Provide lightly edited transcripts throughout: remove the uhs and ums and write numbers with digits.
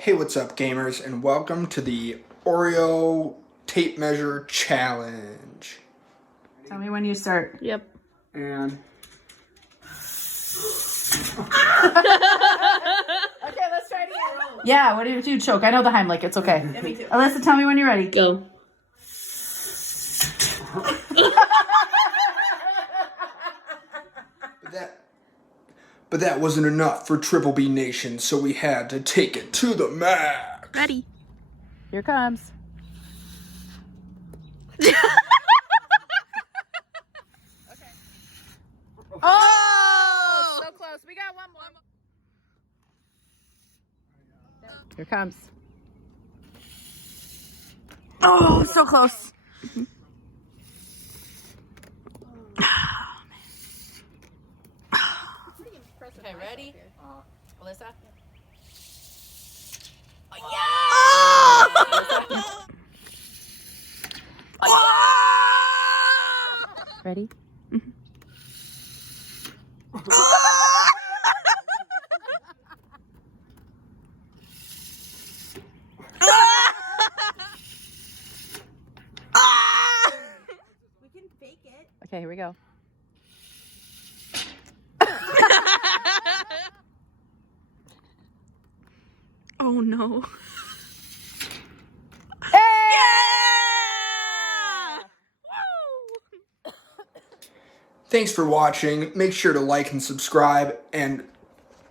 Hey, what's up, gamers, and welcome to the Oreo tape measure challenge. Tell me when you start. Yep. And Okay, let's try it again. Yeah, what do you choke? I know the Heimlich. It's okay. Yeah, me too. Alyssa, tell me when you're ready. Go. But that wasn't enough for Triple B Nation, so we had to take it to the max. Ready. Here comes. Oh! So close. We got one more. Here comes. Oh, so close. Okay, ready? Alyssa? Ready? We can fake it. Okay, here we go. Oh no. Thanks for watching. Make sure to like and subscribe, and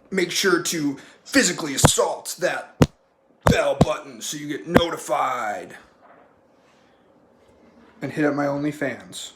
make sure to physically assault that bell button so you get notified. And hit up my OnlyFans.